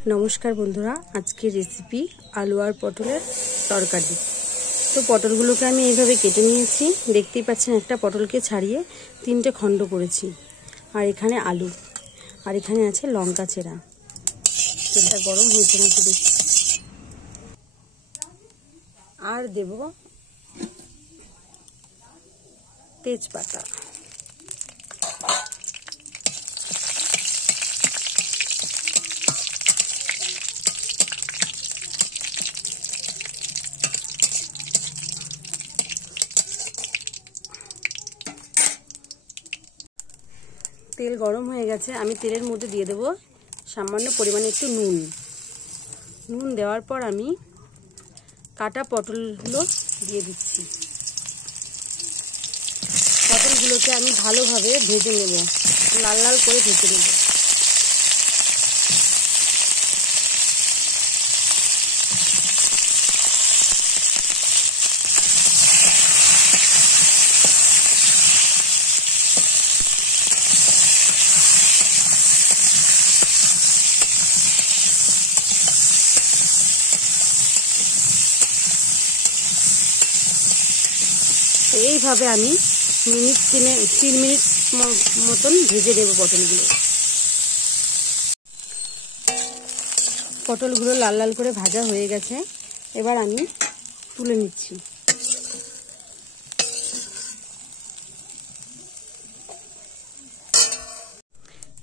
नमस्कार बंधुरा आज के रेसिपी आलू और पटलेर तरकारी। तो पटलगुलोके आमी एइभाবে केटे निয়েছি, देखतेই পাচ্ছেন একটা পটলকে ছাড়িয়ে তিনটে খণ্ড করেছি। আর এখানে আলু আর এখানে আছে লঙ্কা চেরা। তেলটা গরম হয়েছে নাকি দেখি। আর দেব তেজপাতা। तेल गरम हो गेছে, আমি তেলের মধ্যে দিয়ে দেব সামান্য পরিমাণে একটু নুন। নুন দেওয়ার পর আমি কাটা পটলগুলো দিয়ে দিচ্ছি। পটলগুলোকে আমি ভালোভাবে ভেজে নেব, লাল লাল করে ভেজে নেব। এইভাবে আমি মিনিট 3 মিনিট মতন ভেজে দেব পটলগুলো। পটলগুলো লাল লাল করে ভাজা হয়ে গেছে, এবার আমি তুলে নিচ্ছি।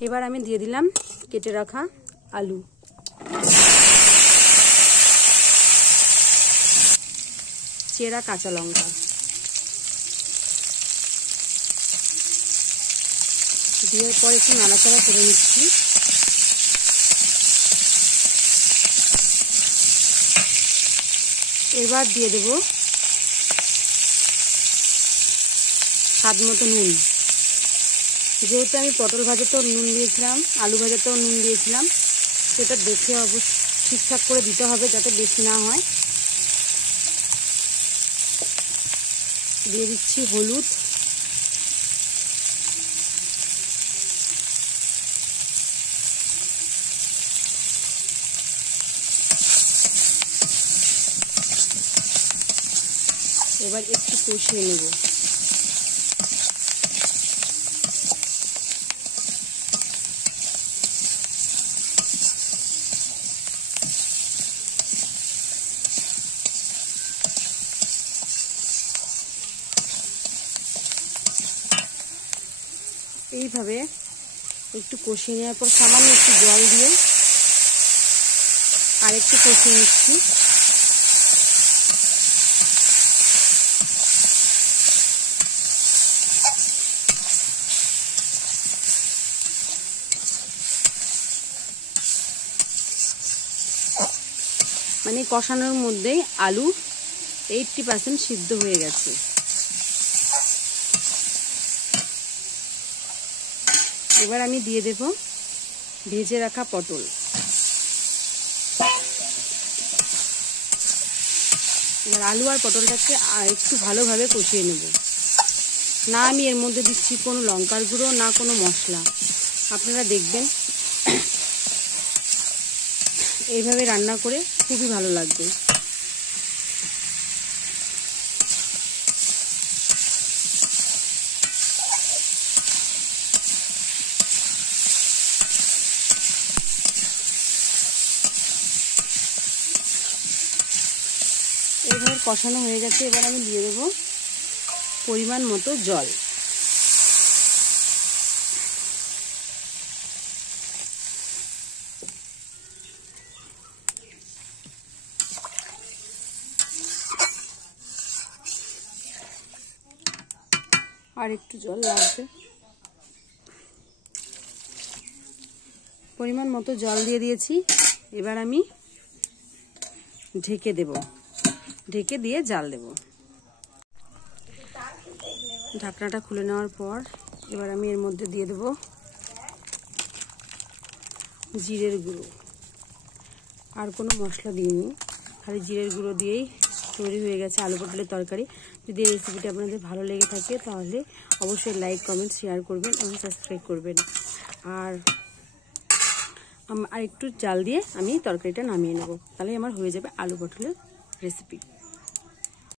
এবার আমি দিয়ে দিলাম কেটে রাখা আলু, চেরা কাঁচা লঙ্কা, দিয়ে পর একটু নাড়াচাড়া করে নিচ্ছি। এবার দিয়ে দেব স্বাদ মতো নুন। যেহেতু আমি পটল ভাজাতেও নুন দিয়েছিলাম, আলু ভাজাতেও নুন দিয়েছিলাম, সেটা দেখে অবশ্য ঠিকঠাক করে দিতে হবে যাতে বেশি না হয়। দিয়ে দিচ্ছি হলুদ, এবার একটু কষিয়ে নেব। এইভাবে একটু কষিয়ে নেওয়ার পর সামান্য একটু জল দিয়ে আর একটু কষিয়ে নিচ্ছি। মানে কষানোর মধ্যেই আলু 80% সিদ্ধ হয়ে গেছে। এবার আমি দিয়ে দেব ভেজে রাখা পটল। এবার আলু আর পটলটাকে একটু ভালোভাবে কষিয়ে নেব। না আমি এর মধ্যে দিচ্ছি কোনো লঙ্কার গুঁড়ো, না কোনো মশলা। আপনারা দেখবেন এইভাবে রান্না করে খুবই ভালো লাগবে। এইভাবে কষানো হয়ে গেছে, এবার আমি দিয়ে দেব পরিমাণ মতো জল। আর একটু জল লাগবে, পরিমাণ মতো জল দিয়ে দিয়েছি। এবার আমি ঢেকে দেব, ঢেকে দিয়ে জাল দেব। ঢাকনাটা খুলে নেওয়ার পর এবার আমি এর মধ্যে দিয়ে দেব জিরের গুঁড়ো। আর কোনো মশলা দিইনি, খালি জিরের গুঁড়ো দিয়েই তৈরি হয়ে গেছে আলু পটলের তরকারি। যদি এই রেসিপিটা আপনাদের ভালো লেগে থাকে তাহলে অবশ্যই লাইক, কমেন্ট, শেয়ার করবেন এবং সাবস্ক্রাইব করবেন। আর আর একটু জাল দিয়ে আমি তরকারিটা নামিয়ে নেব। তাহলে আমার হয়ে যাবে আলু পটলের রেসিপি।